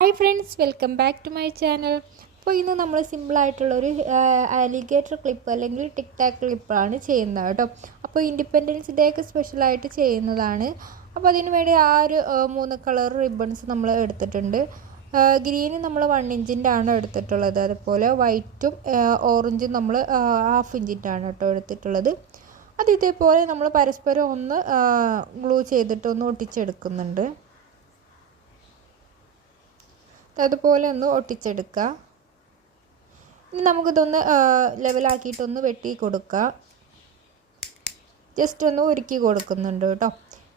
Hi friends, welcome back to my channel. അപ്പോൾ ഇന്ന് നമ്മൾ സിമ്പിളായിട്ടുള്ളൊരു ആലിഗേറ്റർ ക്ലിപ്പ് അല്ലെങ്കിൽ ടിക് ടാക്ക് ക്ലിപ്പാണ് ചെയ്യുന്നത് കേട്ടോ. അപ്പോൾ ഇൻഡിപെൻഡൻസ് ഡേ ഒക്കെ സ്പെഷ്യലായിട്ട് ചെയ്യുന്നതാണ്. അപ്പോൾ അതിന് വേണ്ടി ഒരു 3 കളർ റിബൺസ് നമ്മൾ എടുത്തിട്ടുണ്ട്. ഗ്രീന് നമ്മൾ 1 ഇഞ്ചിൻ്റെ ആണ് എടുത്തിട്ടുള്ളത്. അതുപോലെ വൈറ്റും ഓറഞ്ചും നമ്മൾ 1/2 ഇഞ്ചിൻ്റെ ആണ് കേട്ടോ എടുത്തിട്ടുള്ളത്. അത് ഇതേപോലെ നമ്മൾ പരസ്പരം ഒന്ന് ഗ്ലൂ ചെയ്തിട്ട് ഒന്ന് ഒട്ടിച്ചെടുക്കുന്നുണ്ട്. അതുപോലെ ഒന്ന് ഒട്ടിച്ചെടുക്കുക. ഇനി നമുക്കിതൊന്ന് ലെവലാക്കിയിട്ടൊന്ന് വെട്ടി കൊടുക്കുക. ജസ്റ്റ് ഒന്ന് ഒരുക്കി കൊടുക്കുന്നുണ്ട് കേട്ടോ.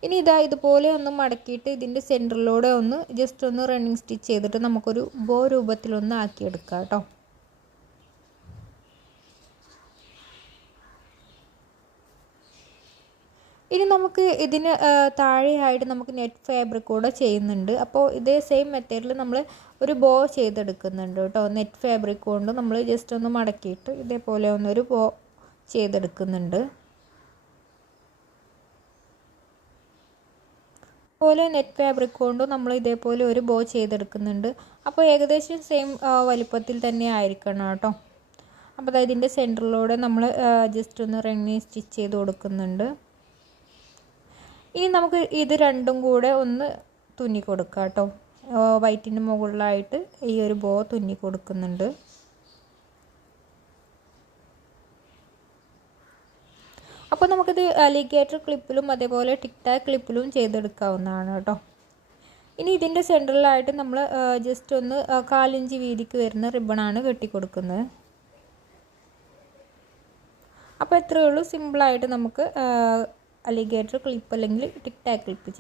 ഇനി ഇതുപോലെ ഒന്ന് മടക്കിയിട്ട് ഇതിൻ്റെ സെൻറ്ററിലൂടെ ഒന്ന് ജസ്റ്റ് ഒന്ന് റണ്ണിങ് സ്റ്റിച്ച് ചെയ്തിട്ട് നമുക്കൊരു ബോ രൂപത്തിലൊന്ന് ആക്കിയെടുക്കാം കേട്ടോ. ഇനി നമുക്ക് ഇതിന് താഴെയായിട്ട് നമുക്ക് നെറ്റ് ഫാബ്രിക് കൂടെ ചെയ്യുന്നുണ്ട്. അപ്പോൾ ഇതേ സെയിം മെത്തേഡിൽ നമ്മൾ ഒരു ബോ ചെയ്തെടുക്കുന്നുണ്ട് കേട്ടോ. നെറ്റ് ഫാബ്രിക് കൊണ്ട് നമ്മൾ ജസ്റ്റ് ഒന്ന് മടക്കിയിട്ട് ഇതേപോലെ ഒന്നൊരു ബോ ചെയ്തെടുക്കുന്നുണ്ട്. അതുപോലെ നെറ്റ് ഫാബ്രിക് കൊണ്ട് നമ്മൾ ഇതേപോലെ ഒരു ബോ ചെയ്തെടുക്കുന്നുണ്ട്. അപ്പോൾ ഏകദേശം സെയിം വലിപ്പത്തിൽ തന്നെ ആയിരിക്കണം കേട്ടോ. അപ്പോൾ ഇതിൻ്റെ സെൻറ്ററിലൂടെ നമ്മൾ ജസ്റ്റ് ഒന്ന് റണ്ണിങ് സ്റ്റിച്ച് ചെയ്ത് കൊടുക്കുന്നുണ്ട്. ഇനി നമുക്ക് ഇത് രണ്ടും കൂടെ ഒന്ന് തുന്നി കൊടുക്കാം കേട്ടോ. വൈറ്റിന് മുകളിലായിട്ട് ഈ ഒരു ബോ തുന്നി കൊടുക്കുന്നുണ്ട്. അപ്പോൾ നമുക്കിത് അലിഗേറ്റർ ക്ലിപ്പിലും അതേപോലെ ടിക് ടാക്ക് ക്ലിപ്പിലും ചെയ്തെടുക്കാവുന്നതാണ് കേട്ടോ. ഇനി ഇതിൻ്റെ സെൻറ്ററിലായിട്ട് നമ്മൾ ജസ്റ്റ് ഒന്ന് 1/4 ഇഞ്ച് വീതിക്ക് വരുന്ന റിബണാണ് കെട്ടിക്കൊടുക്കുന്നത്. അപ്പോൾ ഇത്രയേ ഉള്ളൂ. സിമ്പിളായിട്ട് നമുക്ക് അലിഗേറ്റർ ക്ലിപ്പ് അല്ലെങ്കിൽ ടിക് ടാക്ക് ക്ലിപ്പ് ചെയ്യാം.